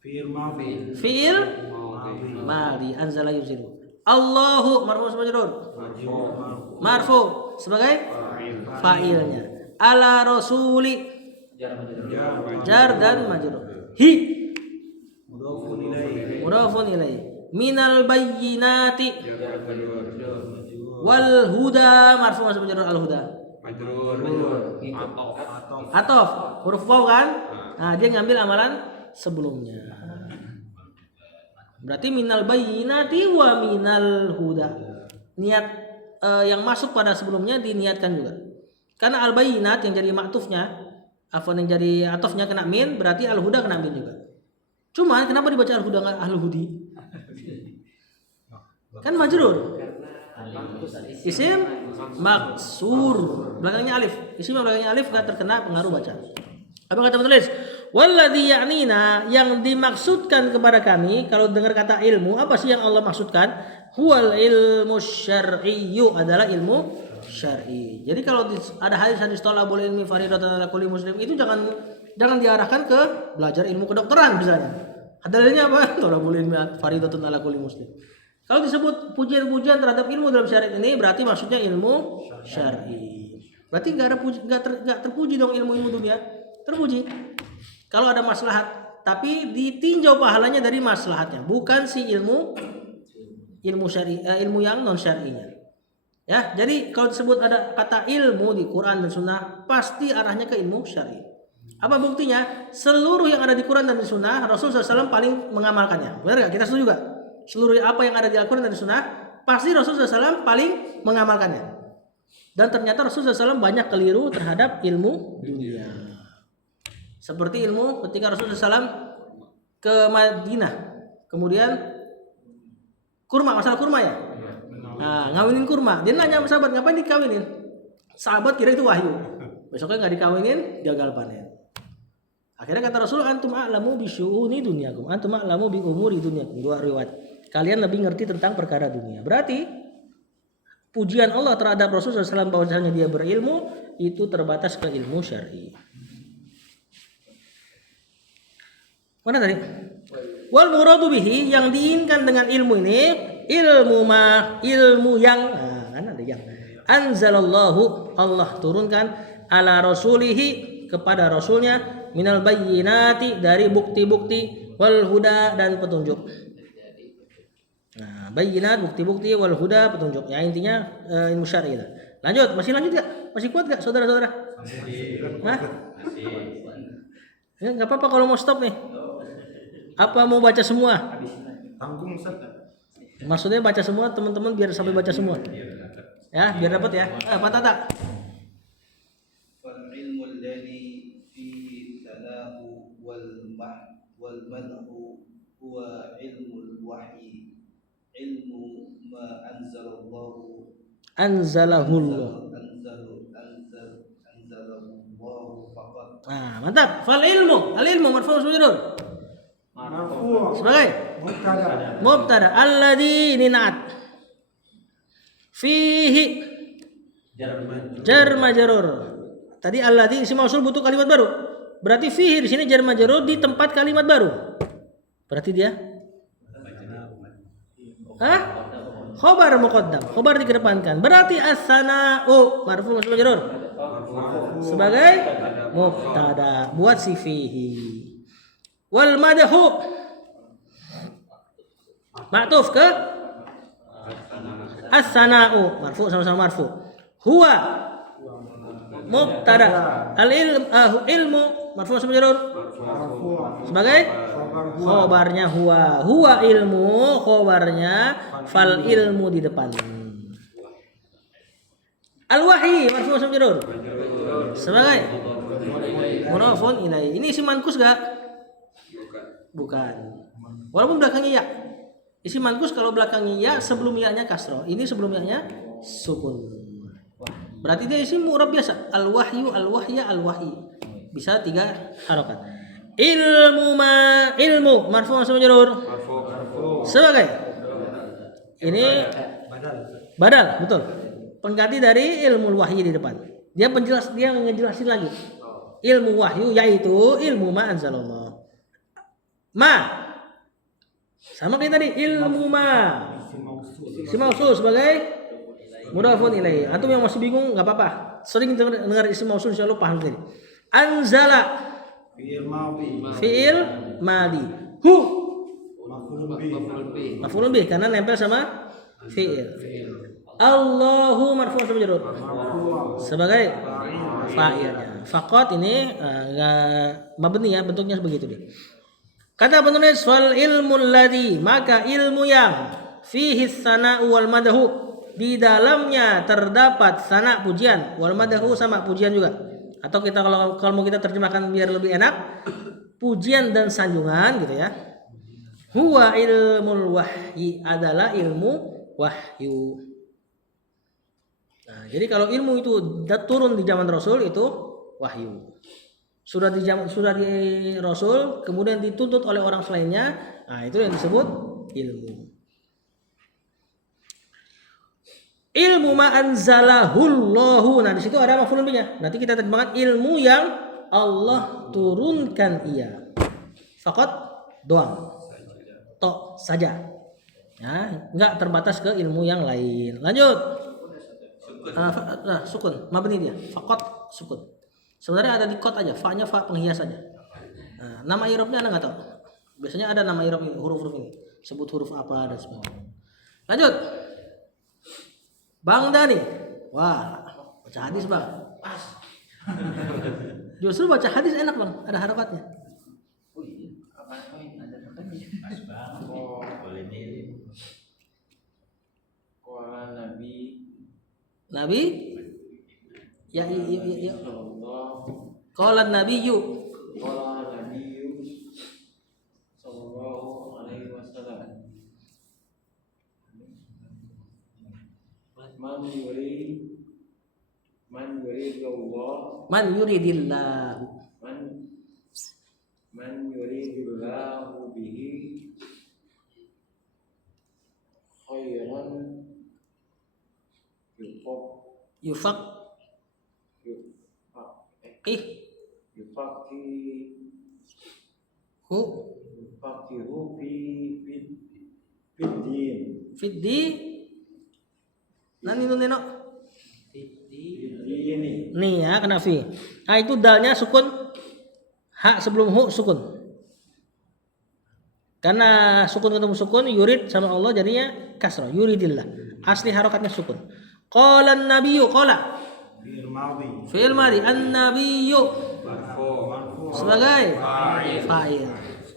fi'il madi anzala yuzilu. Allahu marfu majrur. Marfu sebagai fa'ilnya. Ala rasuli jar dan majrur. Hi mudhafun ilaihi. Minal bayyinati wal huda marfu majrur al huda. Atof huruf waw kan? Nah, dia ngambil amalan sebelumnya. Berarti minal bayyinati wa minal huda. Niat yang masuk pada sebelumnya diniatkan juga. Karena al bayyinat yang jadi maktufnya, yang jadi atofnya kena min, berarti al huda kena min juga. Cuma kenapa dibaca al huda enggak al hudi? Kan majrur. Isim maksur, belakangnya alif. Isim belakangnya alif enggak terkena pengaruh baca. Apa kata penulis? Walladzi ya'nina, yang dimaksudkan kepada kami kalau dengar kata ilmu, apa sih yang Allah maksudkan? Huwal ilmu syar'iyyu, adalah ilmu syar'i. Jadi kalau ada hadis thalabul ilmi fardhatun 'ala kulli muslim, itu jangan diarahkan ke belajar ilmu kedokteran misalnya. Dalilnya apa? Thalabul ilmi fardhatun 'ala kulli muslim. Kalau disebut pujian-pujian terhadap ilmu dalam syariat ini berarti maksudnya ilmu syar'i. Berarti enggak terpuji dong ilmu-ilmu dunia. Terpuji kalau ada maslahat, tapi ditinjau pahalanya dari maslahatnya, bukan si ilmu syar'i, ilmu yang non syar'inya. Ya, jadi kalau disebut ada kata ilmu di Quran dan Sunnah, pasti arahnya ke ilmu syar'i. Apa buktinya? Seluruh yang ada di Quran dan di Sunnah, Rasulullah SAW paling mengamalkannya. Benar nggak? Kita setuju nggak? Seluruh apa yang ada di Al-Quran dan di Sunnah, pasti Rasulullah SAW paling mengamalkannya. Dan ternyata Rasulullah SAW banyak keliru terhadap ilmu dunia. Seperti ilmu ketika Rasulullah SAW ke Madinah, kemudian masalah kurma ya. Nah, ngawinin kurma. Dia nanya sama sahabat, ngapain dikawinin? Sahabat kira itu wahyu. Besoknya nggak dikawinin, gagal panen. Akhirnya kata Rasulullah, antum a'lamu bi syu'uni dunyakum, antum a'lamu bi umuri dunyakum. Dua riwayat. Kalian lebih ngerti tentang perkara dunia. Berarti pujian Allah terhadap Rasulullah SAW bahwasanya dia berilmu itu terbatas ke ilmu syar'i. Mana tadi? Wal muradu bihi, yang diinginkan dengan ilmu ini ilmu yang kan ada yang anzalallahu, Allah turunkan ala rasulihi, kepada rasulnya, minal bayyinati, dari bukti-bukti, wal huda, dan petunjuk. Nah, bayyinat bukti-bukti, wal huda petunjuk. Ya intinya ilmu syar'i. Lanjut, masih lanjut enggak? Masih kuat enggak saudara-saudara? Hah? Ya, enggak apa-apa kalau mau stop nih. Apa mau baca semua? Tanggung Ustaz. Maksudnya baca semua teman-teman biar sampai baca semua. Ya, biar dapat ya. Pak Tata. Fal ilmu alladhi fihi tanahu wal madhu huwa ilmu wahyi, ilmu ma anzalallahu Anzalahullah. Anzalallahu faqat. Nah, mantap. Fal ilmu, al ilmu marfu' majrur. Marfu' Sebagai mubtada. mubtada, alladzi ninaat. Fihi jar majrur. Tadi alladzi isim mausul butuh kalimat baru. Berarti fihi di sini jar majrur di tempat kalimat baru. Berarti dia khobar muqaddam, khobar dikedepankan. Berarti as-sana'u marfu' majrur sebagai mubtada buat si fihi. Wal madhu ma'tuf ke as-sana'u, marfu' sama-sama marfu'. Huwa mubtada, ilmu marfu' sama majrur sebagai khobarnya huwa. Huwa ilmu, khobarnya fal ilmu di depan. Al-wahyi marfu' sama majrur sebagai mudhafun ilaihi. Ini isim mankus enggak? Bukan. Walaupun belakangnya ya. Isim mankus kalau belakangnya ya, sebelum ya-nya kasroh. Ini sebelum ya-nya sukun. Berarti dia isim mu'rab biasa. Al-wahyu, al-wahya, al-wahyi. Bisa 3 harokat. Ilmu marfu' sama majrur sebagai ini badal, betul. Pengganti dari ilmu wahyi di depan. Dia ngejelasin lagi. Ilmu wahyu yaitu ilmu ma anzalallah. Ma sama kayak tadi, ilmu ma isim mausul sebagai mudhafun ilaihi. Antum yang masih bingung enggak apa-apa. Sering dengar isim mausul insyaallah paham tadi. Anzala fi'il madi. Hu maf'ulun bih karena nempel sama fi'il. Allahu marfu' sama majrur sebagai fa'ilnya. Faqat ini enggak mabni ya, bentuknya begitu deh. Kata penulis wal ilmu alladhi, maka ilmu yang fihi sana'u wal madhu, di dalamnya terdapat sana pujian, wal madhu sama pujian juga. Atau kita kalau mau kita terjemahkan biar lebih enak, pujian dan sanjungan gitu ya. Huwa ilmul wahyi, adalah ilmu wahyu. Nah, jadi kalau ilmu itu turun di zaman Rasul itu wahyu. Sudah di Rasul kemudian dituntut oleh orang selainnya, nah itu yang disebut ilmu. Ilmu ma anzalahullahu. Nah di situ ada maf'ulun bihnya. Nanti kita terjemahkan ilmu yang Allah turunkan ia. Faqat doang. Tok saja. Ya, enggak terbatas ke ilmu yang lain. Lanjut. Sukun, mabni dia. Faqat sukun. Sebenarnya ada di kot aja, fa-nya fa penghias aja. Nah, nama i'rabnya Anda enggak tahu. Biasanya ada nama i'rab ini, huruf-huruf ini. Sebut huruf apa dan sebagainya. Lanjut. Bang Dani. Wah, baca hadis, Bang. Pas. Justru baca hadis enak, Bang. Ada harokatnya. Oh iya, apa ini ada harokatnya? Pas banget. Boleh nih. Qala Nabi ya. Qala nabiyyu sallallahu alaihi wasallam man yuridillahu bihi khairan hu Faqihu fiddin. fiddi nani nunino Ini. nih ya kena fi. Ah itu dalnya sukun, ha sebelum hu sukun. Karena sukun ketemu sukun yurid sama Allah jadinya kasrah yuridillah. Asli harokatnya sukun. Qala an-nabiyyu qala fi'il madhi an-nabiyyu sebagai fa'il.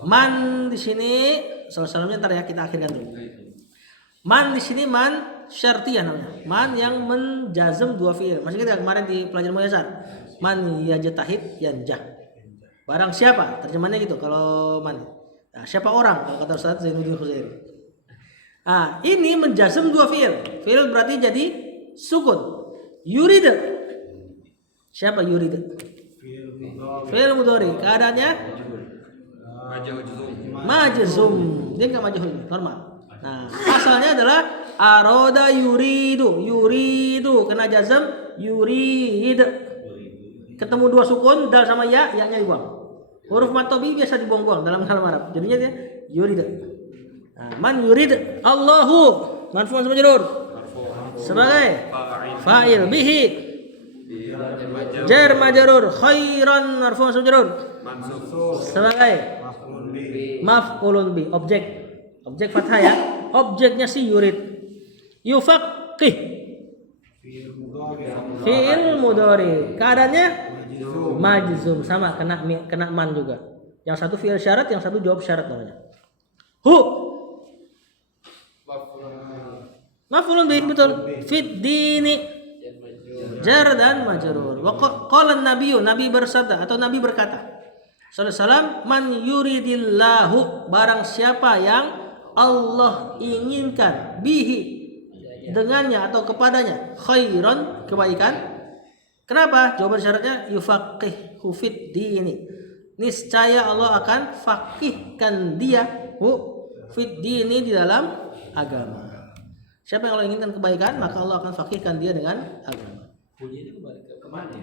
Man di sini salamnya ntar ya kita akhirkan dulu. Man di sini man syartiyah namanya. Man yang menjazm dua fi'il. Masih kita kemarin di pelajaran muyasar. Man yajtahid yanjah. Barang siapa? Terjemahannya gitu kalau man. Nah, siapa orang kalau kata Ustaz Zainuddin Khuzairi. Ah, ini menjazm dua fi'il. Fi'il berarti jadi sukun. Yurid. Siapa yurid? Fi'il mudhari. Keadaannya majzum. Dia enggak majhul, normal. Nah, asalnya adalah aroda yuridu. Yuridu kena jazm yurid. Ketemu dua sukun dal sama ya, ya-nya dibuang. Huruf matobi biasa dibuang-buang dalam kalam Arab. Jadinya dia yurid. Nah, man yurid Allahu marfu' sama majrur. Sebagai fa'il bihi jar majrur khairan marfu' sama majrur. Sebagai maf'ulun bi objek. Objek fathah ya. Objeknya si yurid. Yufaqih fi'il mudhari. Keadaannya majzum sama kena man juga. Yang satu fi'il syarat, yang satu jawab syarat namanya. Hu maf'ulun bih betul. Fid dini jar dan majrur. Wa qala an-nabiyyu nabi bersabda atau nabi berkata sallallahu alaihi wasallam man yuridillahu barang siapa yang Allah inginkan bihi dengannya atau kepadanya khairan kebaikan. Kenapa? Jawaban syaratnya yufaqihu fid dini. Niscaya Allah akan fakihkan dia fid dini di dalam agama. Siapa yang Allah inginkan kebaikan, maka Allah akan fakihkan dia dengan agama.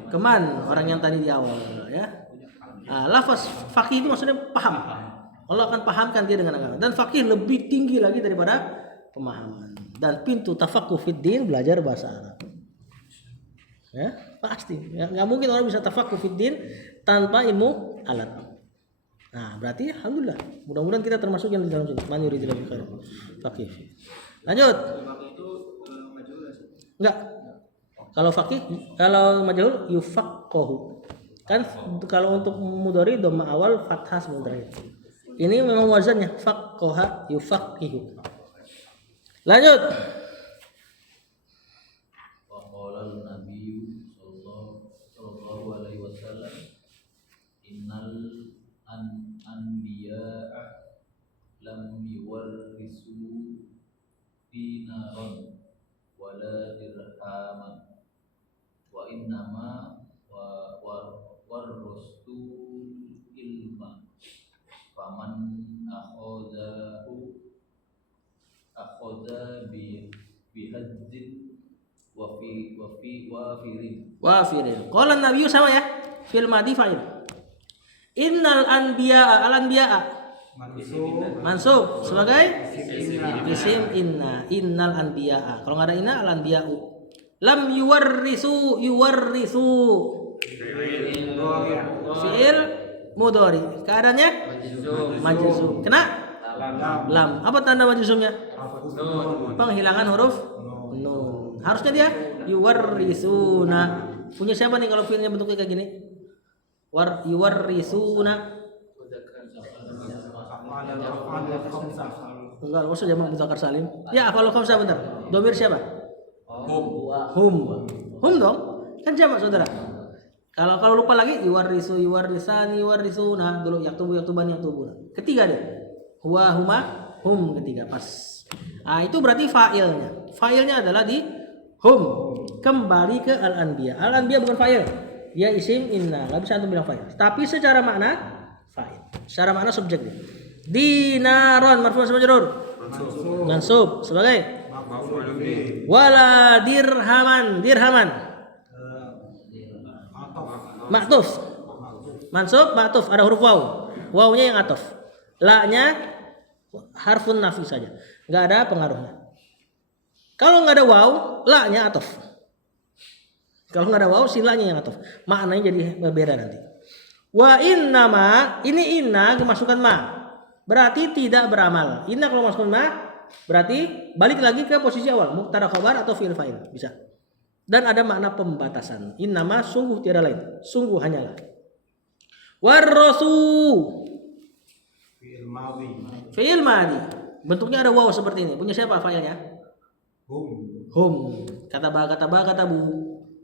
Keman orang yang tadi di awal ya. Nah, lafaz fakih itu maksudnya paham. Allah akan pahamkan dia dengan agama. Dan fakih lebih tinggi lagi daripada pemahaman. Dan pintu tafaqquh fid din belajar bahasa Arab. Ya, pasti. Nggak mungkin orang bisa tafaqquh fid din tanpa ilmu alat. Nah, berarti alhamdulillah. Mudah-mudahan kita termasuk yang di dalam sini. Man yuridillahu bihi khairan. Faqih. Lanjut. Enggak. Kalau faqih, kalau majhul yufaqqahu. Kan kalau untuk mudhari dhamma awal fathah sebelum terakhir. Ini memang wazannya faqqaha yufaqihu. Lanjut. Anbiya lam yuwarrisu dinaron wala dirhaman wa innama warrastu ilma faman akhadha bihadzin Wafirin. Qala an-nabiyyu sama ya. Fil madhi fa'il. Innal anbiya'a al-anbiya'a mansub sebagai isim inna. Innal anbiya'a. Kalau enggak ada inna al-anbiya'u. Lam yuwarrisu fi'il mudhari. Keadaannya majzum. Kena lam. Apa tanda majzumnya? Penghilangan huruf nun. Harusnya dia yuwarrisuna. Punya siapa nih kalau fi'ilnya bentuknya kayak gini? Yuwarrisuna. Enggak, maksudnya jamak mudzakkar salim. Ya, kalau khamsah bentar. Domir siapa? Hum dong. Kan jamak saudara. Kalau lupa lagi yuwarrisu, yuwarrisani, yuwarrisuna. Dulu yaktubani. Ketiga deh. Huwa, huma, hum ketiga pas. Ah, itu berarti fa'ilnya. Fa'ilnya adalah di hum. Kembali ke al-anbiya. Al-anbiya bukan fa'il. Dia isim inna. Enggak bisa antum bilang fa'il. Tapi secara makna fa'il. Secara makna subjek dia. Dinaron marfu' sama majrur. Mansub sebagai wala dirhaman. Ma'tuf. Mansub, ma'tuf ada huruf waw. Wawnya yang atuf. La-nya harfun nafi saja, nggak ada pengaruhnya. Kalau nggak ada waw, la-nya atof. Kalau nggak ada waw, si la-nya yang atof. Maknanya jadi berbeda nanti. Wa innama, ini inna dimasukkan ma, berarti tidak beramal. Inna kalau masukkan ma, berarti balik lagi ke posisi awal, mubtada khabar atau fi'il fa'il bisa. Dan ada makna pembatasan. Innama sungguh tiada lain, sungguh hanyalah. Warrasu Fi'il madhi. fi'il madi. Bentuknya ada waw seperti ini. Punya siapa fa'ilnya? Hum. Kata bu.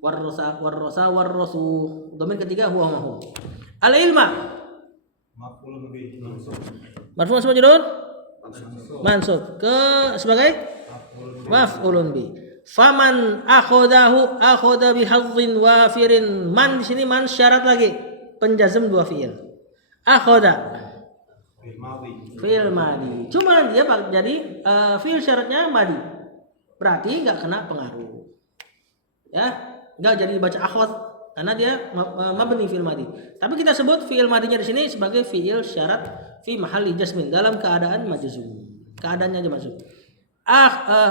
Warrosa warrosu. Domir ketiga huwa mahum. Al ilma. Maf'ulun bih mansub. Marfu majrur. Mansub ke sebagai maf'ulun bi. Faman akhoda bihadzin wafirin. Man di sini man syarat lagi. Penjazm dua fi'il. Akhoda Fi'il madhi. fi'il madi. Cuma dia jadi fi'il syaratnya madi. Berarti nggak kena pengaruh. Ya, nggak jadi baca akhod karena dia mabni fi'il madi. Tapi kita sebut fi'il madinya di sini sebagai fi'il syarat fi mahalli jazmin, dalam keadaan majzum. Keadaannya aja masuk.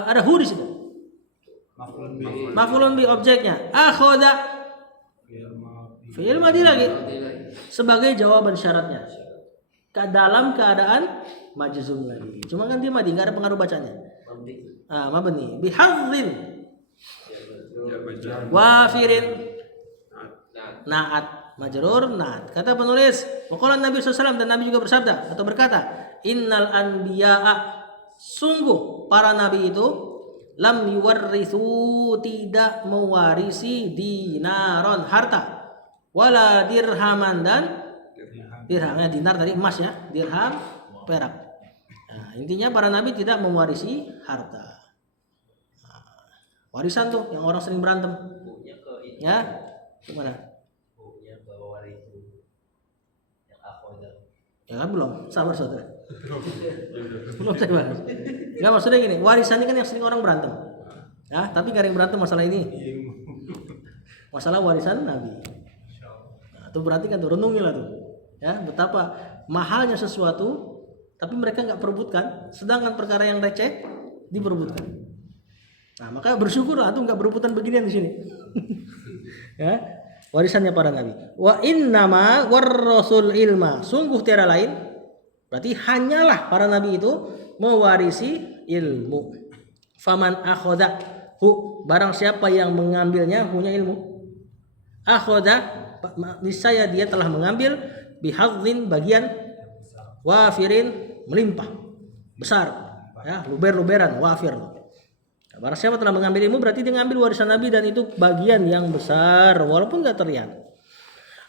Ada hu di situ. Maf'ulun bih. Maf'ulun bi objeknya. Akhoda Fi'il madhi. fi'il madi lagi sebagai jawaban syaratnya. Dalam keadaan majzum lagi. Cuma kan dia madi, nggak ada pengaruh bacanya. Mabni bihadzin wafirin naat majrur naat. Kata penulis, waqala Nabi SAW, dan Nabi juga bersabda atau berkata, innal anbiya'a, sungguh para nabi itu lam yuwarrithu, tidak mewarisi dinaron harta, wala dirhaman, dan dirhamnya dinar tadi emas ya, dirham perak. Nah, intinya para nabi tidak mewarisi harta. Warisan tuh yang orang sering berantem. Bukunya ke ini. Ya, gimana? Bukunya ke warisu. Yang akhoda. Ya kan belum, sabar saudara. Belum saya bahas. Nggak, maksudnya gini, warisan ini kan yang sering orang berantem. Ya, tapi gak ada yang berantem masalah ini. Masalah warisan Nabi. Nah, itu berarti kan tuh renungilah tuh. Ya, betapa mahalnya sesuatu, tapi mereka nggak perebutkan, sedangkan perkara yang receh diperebutkan. Nah, maka bersyukurlah tuh nggak berebutan beginian di sini. Ya, warisannya para nabi. Wa innama warrasul ilma, sungguh tiada lain, berarti hanyalah para nabi itu mewarisi ilmu. Faman akhoda hu, barang siapa yang mengambilnya, punya ilmu. Akhoda, niscaya dia telah mengambil, bihadzin bagian, wafirin melimpah, besar, ya, luber-luberan, wafir. Barang siapa telah mengambil ilmu, berarti dia mengambil warisan Nabi, dan itu bagian yang besar walaupun nggak terlihat.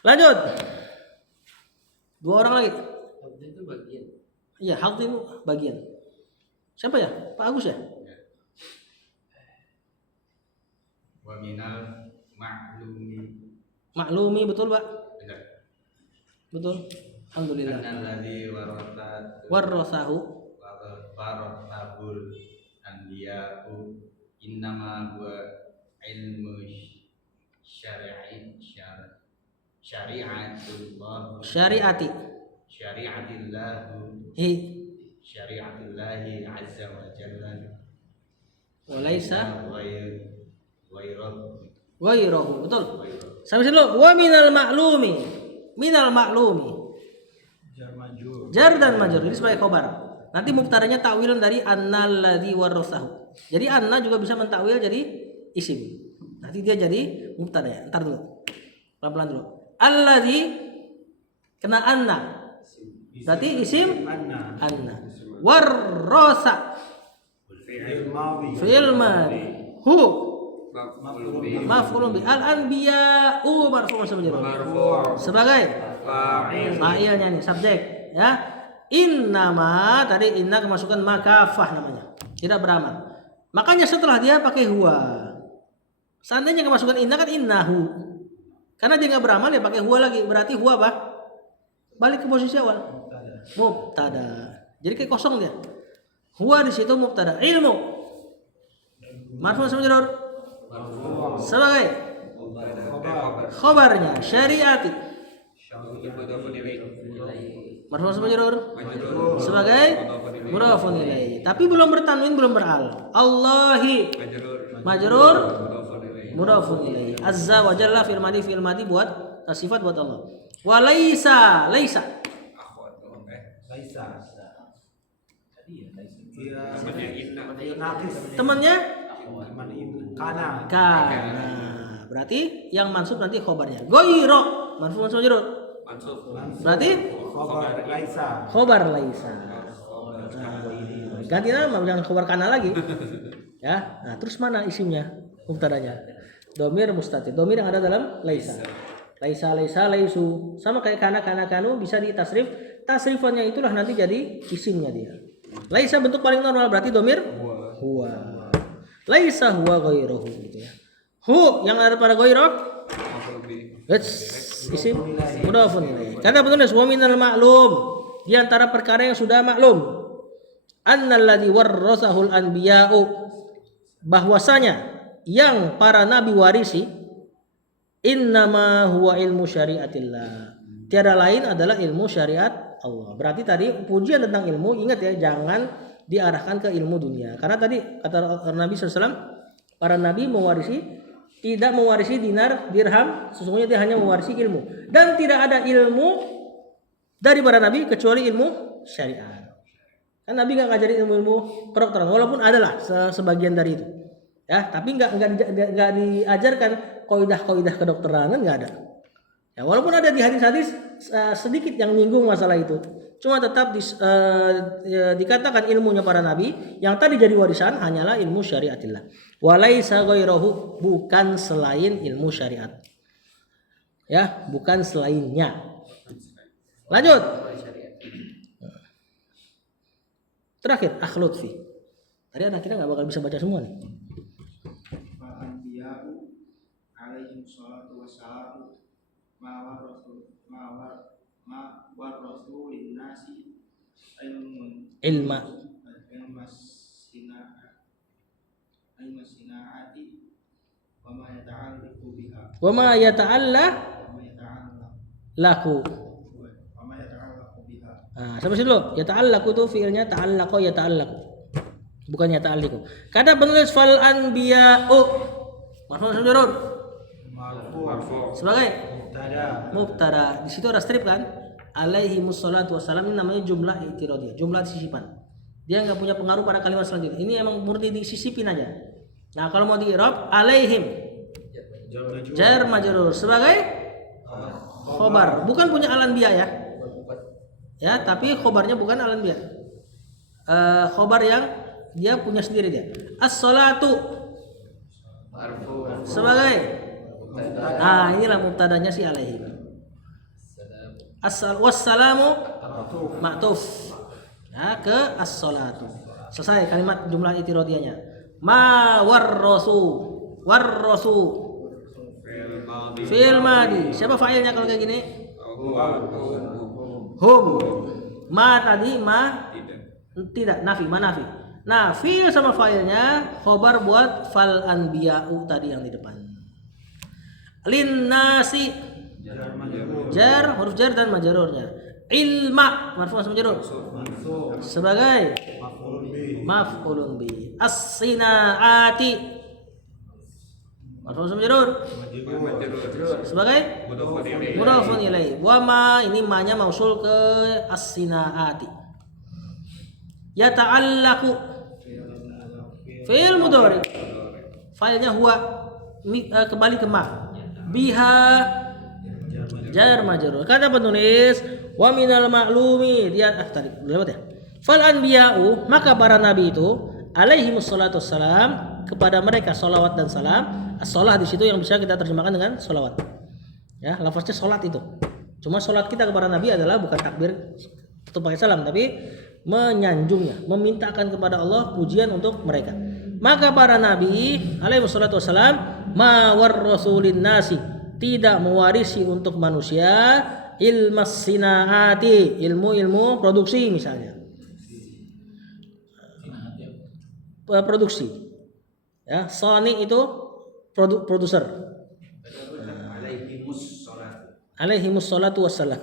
Lanjut, dua orang lagi. Itu bagian. Iya, hal itu bagian. Siapa ya? Pak Agus ya? Wa minal ma'lumi. Maklumi, betul Pak? Benar. Betul. Alhamdulillah. Annalladzi Warrasahu waratabul anbiya'u innama huwa ilmu syari'atullah syari'atillahi azza wa jalla walaysa wairahu. betul. Sampai sini dulu. Wa minal maklumi jar dan majrur ini sebagai khobar. Nanti mubtadanya takwilan dari annalladzi warasahu. Jadi anna juga bisa mentakwil jadi isim. Nanti dia jadi mubtada ya. Entar dulu. Pelan-pelan dulu. Alladzi kena anna. Berarti isim anna. Warrasa fi'il madhi. Hu maf'ulun bi. Al anbiya'u marfu'un sebagai fa'ilnya nih, subjek ya. Innama tadi inna kemasukan makafah namanya, tidak beramal. Makanya setelah dia pakai huwa. Seandainya kemasukan inna kan innahu. Karena dia nggak beramal ya pakai huwa lagi. Berarti huwa apa? Balik ke posisi awal. Mubtada. Jadi kayak kosong dia. Huwa di situ mubtada. Ilmu. Marfu sama majrur. Sebagai khobarnya syariati. Marfu mansub majrur sebagai mudhafun ilaih. Tapi belum bertanwin, belum beral. Allahi majrur mudhafun ilaih. Azza wa jalla fil madi buat sifat buat Allah. Wa laisa Laisa. Nakis. temannya Kana. kana. Berarti yang mansub nanti khobarnya. Goiro marfu mansub majrur. Berarti Khobar Laisa. khobar laisa. Ganti nama, jangan khobar kana lagi. Ya. Nah, terus mana isimnya? Mubtadanya. Domir mustatir. Domir yang ada dalam laisa. Laisa laisu. Sama kayak kana kanu bisa ditasrif. Tasrifannya itulah nanti jadi isimnya dia. Laisa bentuk paling normal berarti domir huwa. Laisa huwa ghairuhu gitu ya. Hu yang ada pada ghairuh isim mudhafun ilaih. Kata penulis wa minal ma'lum, di antara perkara yang sudah maklum, annalladzi warrasahul anbiya'u, bahwasanya yang para nabi warisi, innama huwa ilmu syariatillah, tiada lain adalah ilmu syariat Allah. Berarti tadi pujian tentang ilmu, ingat ya, jangan diarahkan ke ilmu dunia. Karena tadi kata Nabi SAW, para nabi tidak mewarisi dinar, dirham, sesungguhnya dia hanya mewarisi ilmu. Dan tidak ada ilmu dari para nabi kecuali ilmu syariat. Kan Nabi nggak ngajarin ilmu kedokteran, walaupun adalah sebagian dari itu. Ya, tapi nggak diajarkan kaidah kedokteran, kan nggak ada. Ya, walaupun ada di hadis-hadis sedikit yang menyinggung masalah itu. Cuma tetap dikatakan ilmunya para nabi yang tadi jadi warisan hanyalah ilmu syariatillah. Walaisa ghairuhu, bukan selain ilmu syariat. Ya, bukan selainnya. Lanjut. Terakhir akhlud fi. Tadi anak kita nggak bakal bisa baca semua nih. Al-anbiya'u alaihim sholatu wassalamu ma warrasulin nasi Ilma. ilmas-sina'ati wa ma yata'allaqu biha Wa ma yata'alla laku. Nah, sampai situ dulu. Yata'allaqu itu fiilnya ta'allaqa yata'allaqu. Bukan yata'alliqu. Kata penulis fal anbiya'u marfu majrur sebagai mubtada. Di situ ada strip kan? Alaihi musallatu wassalam, ini namanya jumlah i'tiradiyah, jumlah sisipan. Dia nggak punya pengaruh pada kalimat selanjutnya. Ini emang murni disisipin aja. Nah, kalau mau di-i'rab alaihim jar majrur sebagai khobar, bukan punya al-anbiya ya. Ya, tapi khobarnya bukan al-anbiya. Khobar yang dia punya sendiri dia. As-salatu sebagai, nah inilah mubtadanya si alaihim. Wassalamu ma'tuf ya, ke as-salatu. Selesai kalimat jumlah i'tiradiyahnya. Ma warrasu fi'il madi. Siapa fa'ilnya kalau kayak gini? Hum. Ma tadi ma tidak nafi, ma nafi. Nah, fi'il sama fa'ilnya khobar buat fal anbiya'u tadi yang di depan. Linnasi jar, huruf jar dan majrurnya. Ilma marfu majrur sebagai maf'ulun bi. As-sinaati marfu majrur sebagai mudhafun ilaih. Wa ma, ini ma-nya mausul ke as-sinaati. Yata'allaqu fi'il mudhari, fa'ilnya huwa, kembali ke ma. Biha jar majrur. Kata penulis wa minal ma'lumi, dia tadi lewat ya. Fal anbiya'u, maka para nabi itu alaihi wassalatu wassalam, kepada mereka salawat dan salam. As-shalah di situ yang bisa kita terjemahkan dengan salawat. Ya, lafaznya salat itu. Cuma salat kita kepada nabi adalah bukan takbir tetap pakai salam, tapi menyanjungnya, memintakan kepada Allah pujian untuk mereka. Maka para nabi alaihi wassalatu wassalam ma warrasulin nasi, tidak mewarisi untuk manusia ilmas sinaati, ilmu produksi misalnya. Produksi. Ya, sani itu produser. Alaihimus salatu wassalam.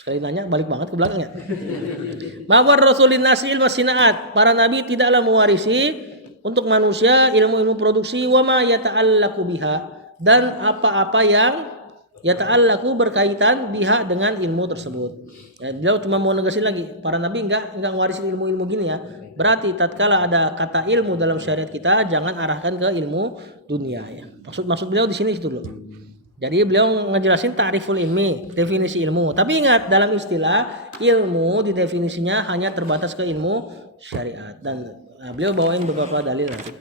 Sekali nanya balik banget ke belakangnya. Mawar rasulin nasi ilmu sinaat. Para nabi tidaklah mewarisi untuk manusia ilmu-ilmu produksi wa ma yata'allaqu biha, dan apa-apa yang yata'allaqu berkaitan biha dengan ilmu tersebut. Ya, beliau cuma mau negasin lagi, para nabi enggak ngewarisin ilmu-ilmu gini ya. Berarti tatkala ada kata ilmu dalam syariat kita jangan arahkan ke ilmu dunia ya. Maksud beliau di sini itu dulu. Jadi beliau ngejelasin ta'riful ilmi, definisi ilmu. Tapi ingat dalam istilah ilmu di definisinya hanya terbatas ke ilmu syariat, dan beliau bawain beberapa dalil nanti.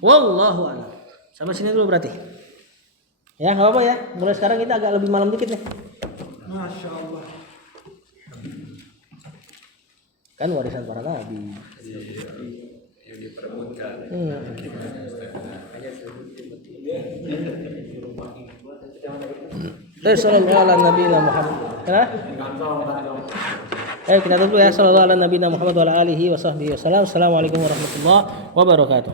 Wallahu a'lam. Sampai sini dulu berarti. Ya nggak apa-apa ya. Mulai sekarang kita agak lebih malam dikit nih. Masya Allah. Kan warisan para nabi. Yang diperebutkan. Sallallahu ala nabiyina Muhammad. Kita tutup ya. Sallallahu ala nabiyina Muhammad wa ala alihi wa sahbihi wasallam. Assalamualaikum warahmatullahi wabarakatuh.